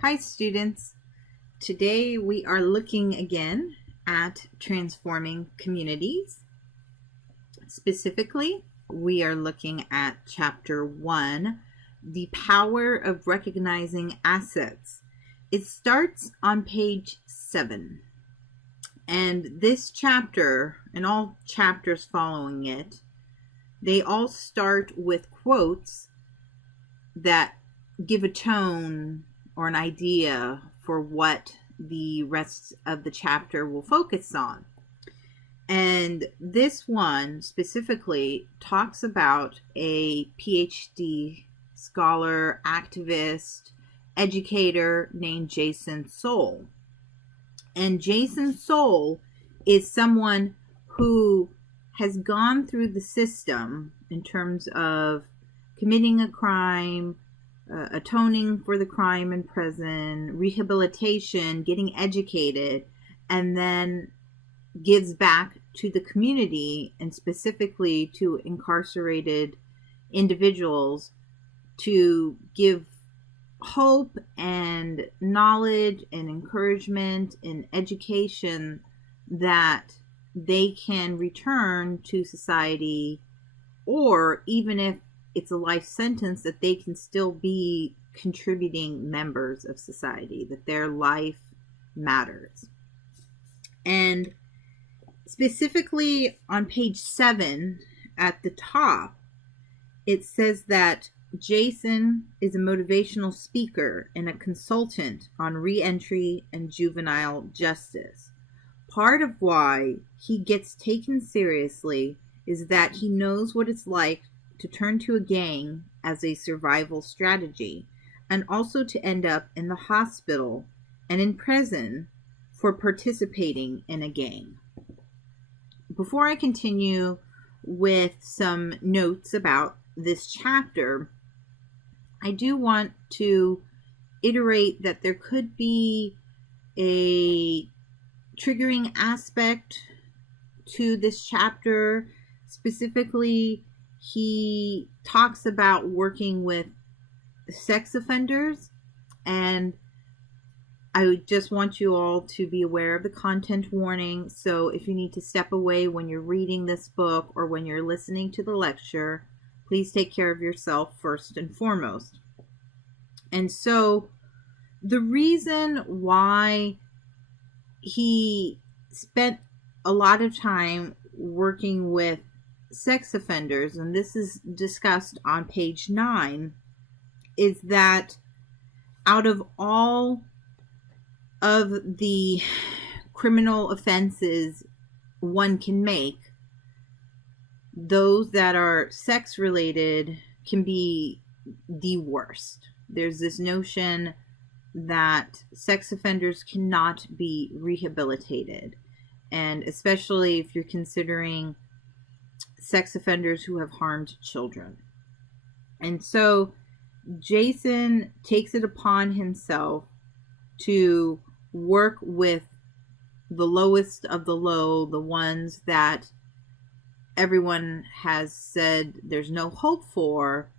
Hi students, today we are looking again at transforming communities. Specifically, we are looking at chapter 1, the power of recognizing assets. It starts on page 7. And this chapter, and all chapters following it, they all start with quotes that give a tone or an idea for what the rest of the chapter will focus on. And this one specifically talks about a PhD scholar, activist, educator named Jason Soul. And Jason Soul is someone who has gone through the system in terms of committing a crime, atoning for the crime in prison, rehabilitation, getting educated, and then gives back to the community and specifically to incarcerated individuals to give hope and knowledge and encouragement and education that they can return to society, or even if it's a life sentence, that they can still be contributing members of society, that their life matters. And specifically on page 7 at the top, it says that Jason is a motivational speaker and a consultant on reentry and juvenile justice. Part of why he gets taken seriously is that he knows what it's like to turn to a gang as a survival strategy, and also to end up in the hospital and in prison for participating in a gang. Before I continue with some notes about this chapter, I do want to iterate that there could be a triggering aspect to this chapter. Specifically, he talks about working with sex offenders, and I just want you all to be aware of the content warning. So if you need to step away when you're reading this book or when you're listening to the lecture, please take care of yourself first and foremost. And so the reason why he spent a lot of time working with sex offenders, and this is discussed on page 9, is that out of all of the criminal offenses one can make, those that are sex related can be the worst. There's this notion that sex offenders cannot be rehabilitated, and especially if you're considering sex offenders who have harmed children. And so Jason takes it upon himself to work with the lowest of the low, the ones that everyone has said there's no hope for,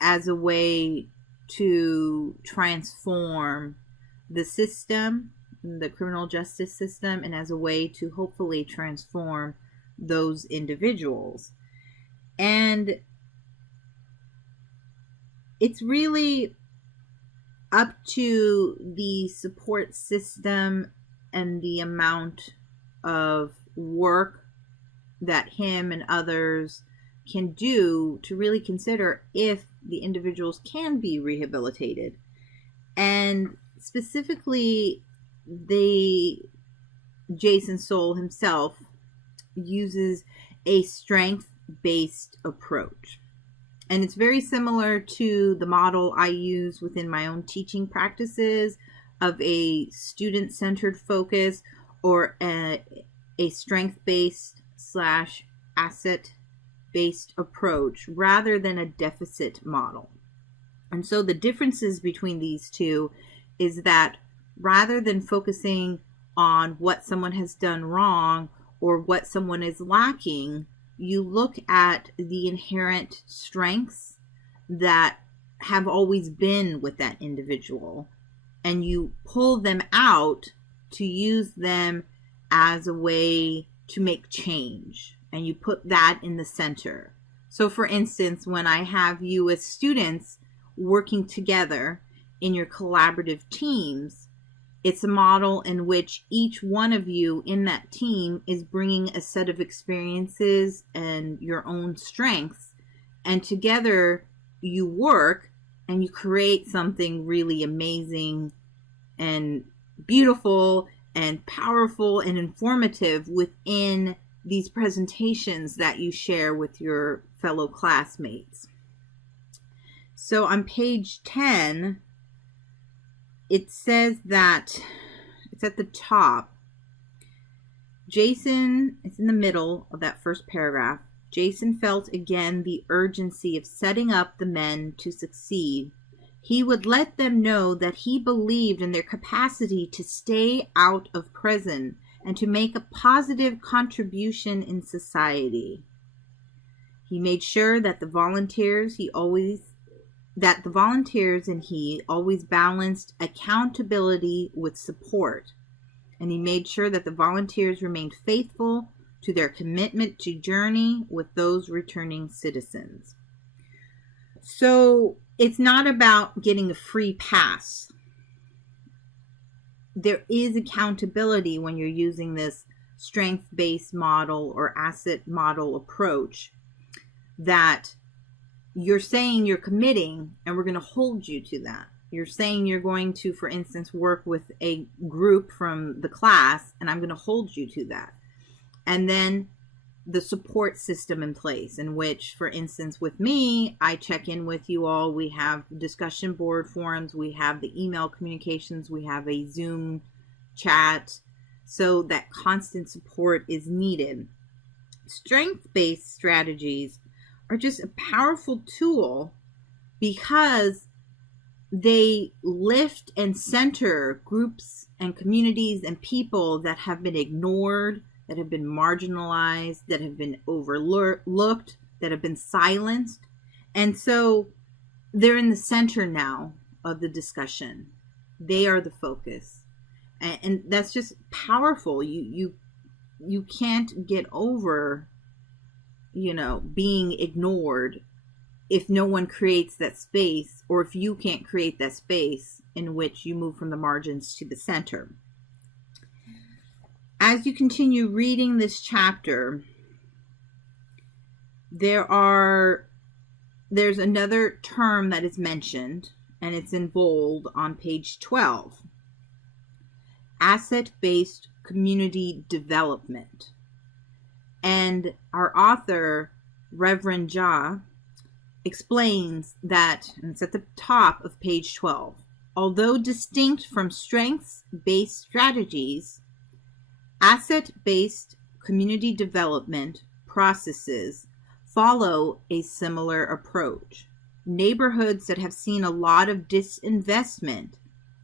as a way to transform the system, the criminal justice system, and as a way to hopefully transform those individuals. And it's really up to the support system and the amount of work that him and others can do to really consider if the individuals can be rehabilitated. And specifically, Jason Soul himself uses a strength-based approach. And it's very similar to the model I use within my own teaching practices of a student-centered focus, or a strength-based / asset-based approach rather than a deficit model. And so the differences between these two is that rather than focusing on what someone has done wrong or what someone is lacking, you look at the inherent strengths that have always been with that individual and you pull them out to use them as a way to make change, and you put that in the center. So for instance, when I have you as students working together in your collaborative teams, it's a model in which each one of you in that team is bringing a set of experiences and your own strengths, and together you work and you create something really amazing and beautiful and powerful and informative within these presentations that you share with your fellow classmates. So on page 10, it says that, it's at the top, Jason, it's in the middle of that first paragraph, Jason felt again the urgency of setting up the men to succeed. He would let them know that he believed in their capacity to stay out of prison and to make a positive contribution in society. He made sure that the volunteers and he always balanced accountability with support. And he made sure that the volunteers remained faithful to their commitment to journey with those returning citizens. So it's not about getting a free pass. There is accountability when you're using this strength-based model or asset model approach, that you're saying you're committing and we're going to hold you to that. You're saying you're going to, for instance, work with a group from the class, and I'm going to hold you to that. And then the support system in place, in which, for instance, with me, I check in with you all. We have discussion board forums, we have the email communications, we have a Zoom chat, so that constant support is needed. Strength-based strategies are just a powerful tool because they lift and center groups and communities and people that have been ignored, that have been marginalized, that have been overlooked, that have been silenced. And so they're in the center now of the discussion. They are the focus. And that's just powerful. You can't get over, being ignored if no one creates that space, or if you can't create that space in which you move from the margins to the center. As you continue reading this chapter, there's another term that is mentioned, and it's in bold on page 12. Asset-based community development. And our author, Reverend Jha, explains that, and it's at the top of page 12, although distinct from strengths-based strategies, asset-based community development processes follow a similar approach. Neighborhoods that have seen a lot of disinvestment,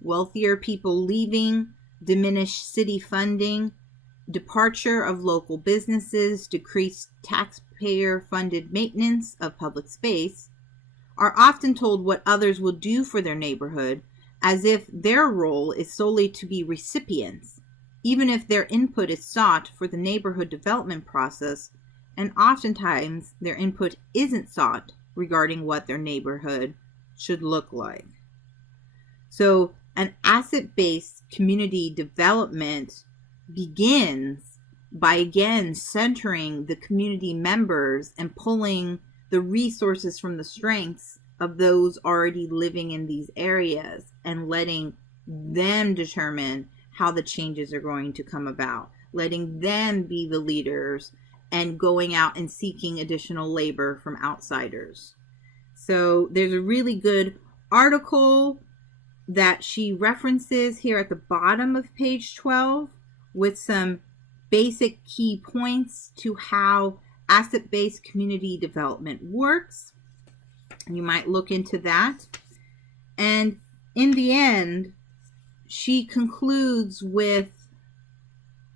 wealthier people leaving, diminished city funding, departure of local businesses, decreased taxpayer-funded maintenance of public space, are often told what others will do for their neighborhood, as if their role is solely to be recipients, even if their input is sought for the neighborhood development process, and oftentimes their input isn't sought regarding what their neighborhood should look like. So an asset-based community development begins by, again, centering the community members and pulling the resources from the strengths of those already living in these areas and letting them determine how the changes are going to come about, letting them be the leaders and going out and seeking additional labor from outsiders. So there's a really good article that she references here at the bottom of page 12 with some basic key points to how asset-based community development works. You might look into that. And in the end, she concludes with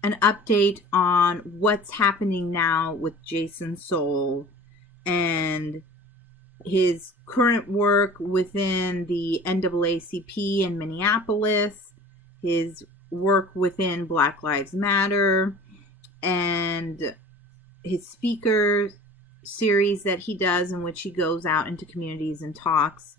an update on what's happening now with Jason Soul and his current work within the NAACP in Minneapolis, his work within Black Lives Matter, and his speaker series that he does, in which he goes out into communities and talks.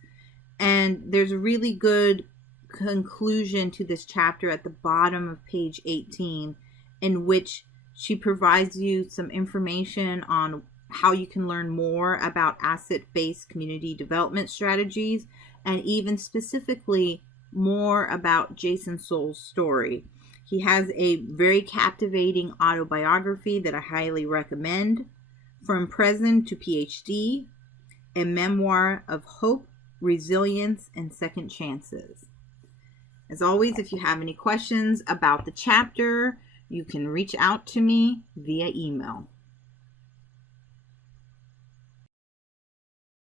And there's a really good conclusion to this chapter at the bottom of page 18, in which she provides you some information on how you can learn more about asset-based community development strategies, and even specifically more about Jason Soule's story. He has a very captivating autobiography that I highly recommend, From Prison to PhD, a memoir of hope, resilience, and second chances. As always, if you have any questions about the chapter, you can reach out to me via email.